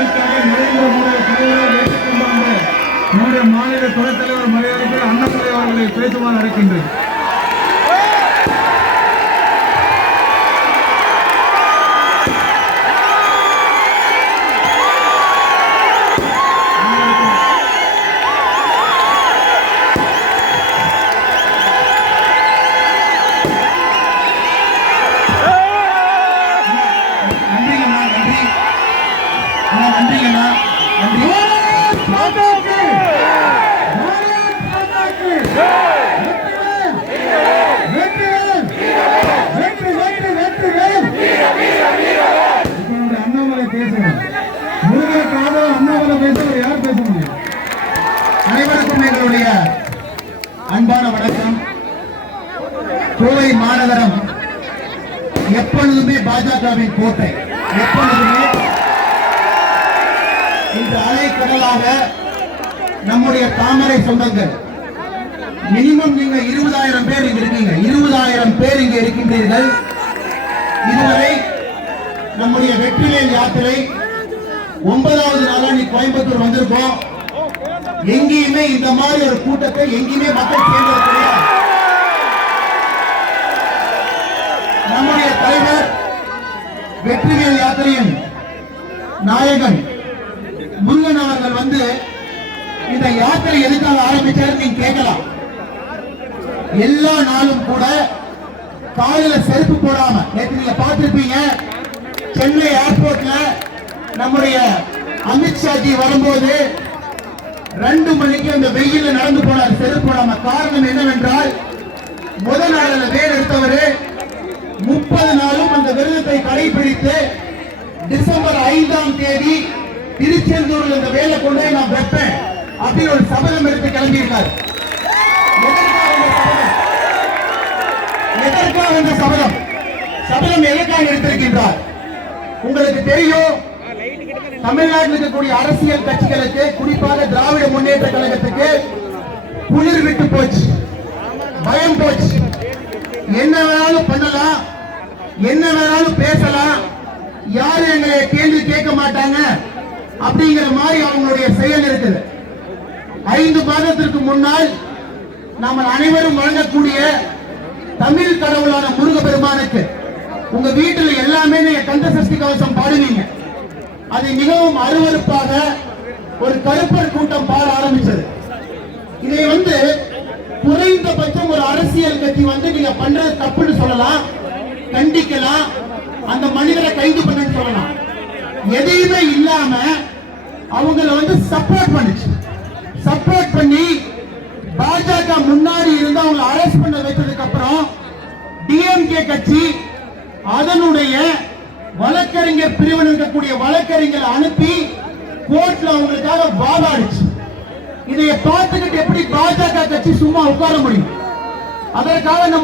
மக்களுக்காக நரேந்திர மோடி தலைவரை ஏற்றுக்கொண்டாங்க. நம்முடைய மாநில துணைத் தலைவர் மரியாதைக்கு அண்ணாமலை அவர்களை பேசுமாறு அழைக்கின்றேன். அனைவருக்கும் எங்களுடைய அன்பான வணக்கம். கோவை மாநகரம் எப்பொழுதுமே பாஜகவின் கோட்டை. எப்பொழுதுமே இந்த அலைக்கடலாக நம்முடைய தாமரை சொந்தங்கள் மினிமம் நீங்க 20,000 பேர் இங்க இருக்கீங்க. 20,000 பேர் இங்க இருக்கின்றீர்கள். இதுவரை நம்முடைய வெற்றிவேல் யாத்திரை 9வது நாளா நீ கோயம்புத்தூர் வந்திருக்கோம். எங்கேயுமே இந்த மாதிரி ஒரு கூட்டத்தை எங்கேயுமே மக்கள் சேர்ந்தது கிடையாது. நம்முடைய தலைவர் வெற்றிவேல் யாத்திரையின் நாயகன் முருகன் அவர்கள் வந்து இந்த யாத்திரை எதுக்காக ஆரம்பிச்சாரு நீங்க கேட்கலாம். எல்லா நாளும் கூட காலில செருப்பு போடாம, நேற்று நீங்க பார்த்திருப்பீங்க சென்னை ஏர்போர்ட்ல நம்முடைய அமித்ஷாஜி வரும்போது 2 மணிக்கு அந்த வெயில நடந்து போனார் செருப்பு போடாம. காரணம் என்னவென்றால் முதல் நாளில் வேல் எடுத்தவர் 30 நாளும் அந்த விரதத்தை கடைபிடித்து டிசம்பர் 5ஆம் தேதி திருச்செந்தூரில் இந்த வேலை கொண்டு நான் வைப்பேன் அப்படின்னு ஒரு சபதம் எடுத்து கிளம்பியிருக்கார். எதற்காக இந்த சபதம்? சபதம் எதற்காக எடுத்திருக்கின்றார்? உங்களுக்கு தெரியும், தமிழ்நாட்டில் இருக்கக்கூடிய அரசியல் கட்சிகளுக்கு, குறிப்பாக திராவிட முன்னேற்ற கழகத்துக்கு குளிர் விட்டு போச்சு, பயம் போச்சு. என்ன வேணாலும் பண்ணலாம், என்ன வேணாலும் பேசலாம், யாரும் எங்களை கேள்வி கேட்க மாட்டாங்க அப்படிங்கிற மாதிரி அவங்களுடைய செயல் இருக்குது. 5 மாதத்திற்கு முன்னால் நாம் அனைவரும் வழங்கக்கூடிய தமிழ் கடவுளான முருக பெருமானுக்கு உங்க வீட்டில் எல்லாமே நீங்க கந்த சஷ்டி கவசம் பாடுவீங்க. அது மிகவும் அருவருப்பாக ஒரு கருப்பர் கூட்டம் பாட ஆரம்பிச்சது. இதை வந்து குறைந்தபட்சம் ஒரு அரசியல் கட்சி வந்து நீங்க பண்றது தப்புன்னு சொல்லலாம், கண்டிக்கலாம், அந்த மனிதரை கைது பண்ணு சொல்லலாம். எதையுமே இல்லாம அவங்கள வந்து சப்போர்ட் பண்ணுச்சு. சப்போர்ட் பண்ணி பாஜக முன்னாடி இருந்து அவங்க அரெஸ்ட் பண்ண வைத்ததுக்கு அப்புறம் டிஎம்கே கட்சி அதனுடைய வழக்கறிஞர் பிரிவில் இருக்கக்கூடிய வழக்கறிஞரை அனுப்பி கோர்ட்ல அவங்களுக்காக வாதாடிச்சு. இதை பார்த்துக்கிட்டு எப்படி பாஜக கட்சி சும்மா உட்கார முடியும்? அதற்காக